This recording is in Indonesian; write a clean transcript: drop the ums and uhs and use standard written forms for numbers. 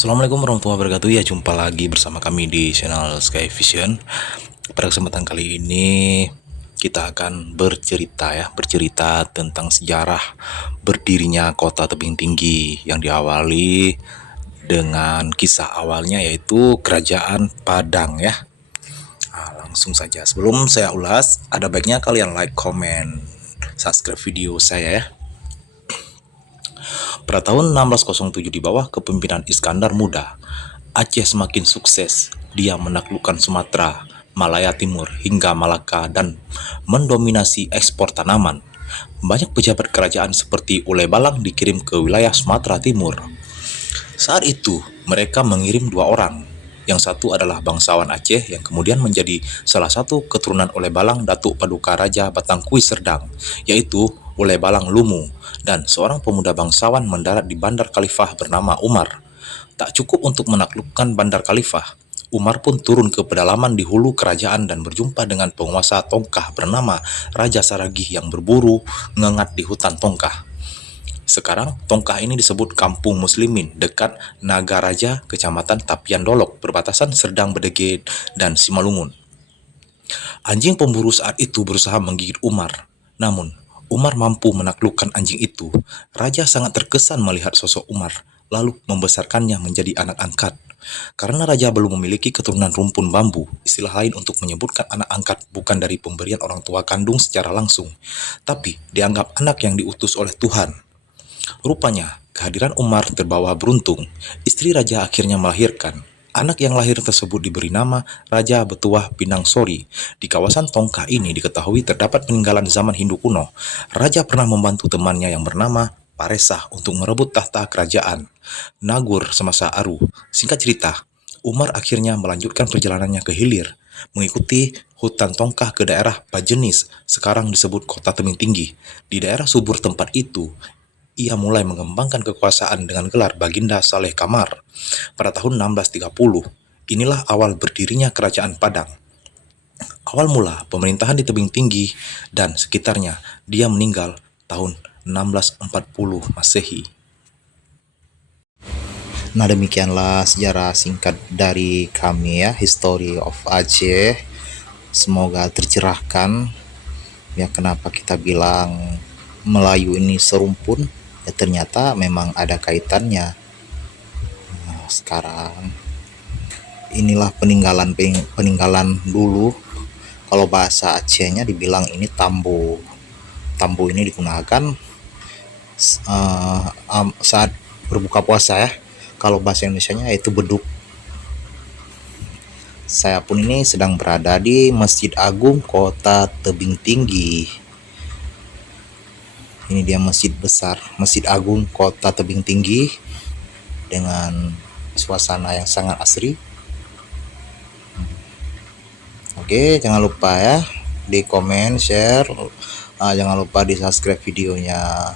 Assalamualaikum warahmatullahi wabarakatuh. Ya, jumpa lagi bersama kami di channel Sky Vision. Pada kesempatan kali ini kita akan bercerita tentang sejarah berdirinya kota tebing tinggi yang diawali dengan kisah awalnya yaitu Kerajaan Padang ya. Langsung saja. Sebelum saya ulas, ada baiknya kalian like, komen, subscribe video saya ya. Pada tahun 1607 di bawah kepemimpinan Iskandar Muda, Aceh semakin sukses. Dia menaklukkan Sumatera, Malaya Timur, hingga Malaka dan mendominasi ekspor tanaman. Banyak pejabat kerajaan seperti Ule Balang dikirim ke wilayah Sumatera Timur. Saat itu, mereka mengirim dua orang. Yang satu adalah bangsawan Aceh yang kemudian menjadi salah satu keturunan Ule Balang Datuk Paduka Raja Batangkuai Serdang, yaitu Ule Balang Lumu, dan seorang pemuda bangsawan mendarat di Bandar Khalifah bernama Umar. Tak cukup untuk menaklukkan Bandar Khalifah, Umar pun turun ke pedalaman di hulu kerajaan dan berjumpa dengan penguasa Tongkah bernama Raja Saragih yang berburu ngengat di hutan Tongkah. Sekarang, Tongkah ini disebut Kampung Muslimin dekat Nagaraja, Kecamatan Tapian Dolok, perbatasan Serdang Bedege dan Simalungun. Anjing pemburu saat itu berusaha menggigit Umar. Namun, Umar mampu menaklukkan anjing itu. Raja sangat terkesan melihat sosok Umar, lalu membesarkannya menjadi anak angkat. Karena raja belum memiliki keturunan rumpun bambu, istilah lain untuk menyebutkan anak angkat bukan dari pemberian orang tua kandung secara langsung, tapi dianggap anak yang diutus oleh Tuhan. Rupanya, kehadiran Umar terbawa beruntung. Istri raja akhirnya melahirkan. Anak yang lahir tersebut diberi nama Raja Betuah Pinang Sori. Di kawasan Tongkah ini diketahui terdapat peninggalan zaman Hindu kuno. Raja pernah membantu temannya yang bernama Paresah untuk merebut tahta kerajaan Nagur semasa Aru. Singkat cerita, Umar akhirnya melanjutkan perjalanannya ke hilir, mengikuti hutan Tongkah ke daerah Pajenis, sekarang disebut Kota Tebing Tinggi. Di daerah subur tempat itu, ia mulai mengembangkan kekuasaan dengan gelar Baginda Saleh Kamar. Pada tahun 1630, inilah awal berdirinya Kerajaan Padang. Awal mula pemerintahan di Tebing Tinggi dan sekitarnya, dia meninggal tahun 1640 Masehi. Nah, demikianlah sejarah singkat dari kami ya, History of Aceh. Semoga tercerahkan ya, kenapa kita bilang Melayu ini serumpun. Ya, ternyata memang ada kaitannya. Nah, sekarang inilah peninggalan dulu. Kalau bahasa Acehnya dibilang ini tambo. Tambo ini digunakan saat berbuka puasa ya. Kalau bahasa Indonesianya itu beduk. Saya pun ini sedang berada di Masjid Agung Kota Tebing Tinggi. Ini dia masjid besar, Masjid Agung Kota Tebing Tinggi dengan suasana yang sangat asri. Oke, jangan lupa ya di komen, share, jangan lupa di subscribe videonya.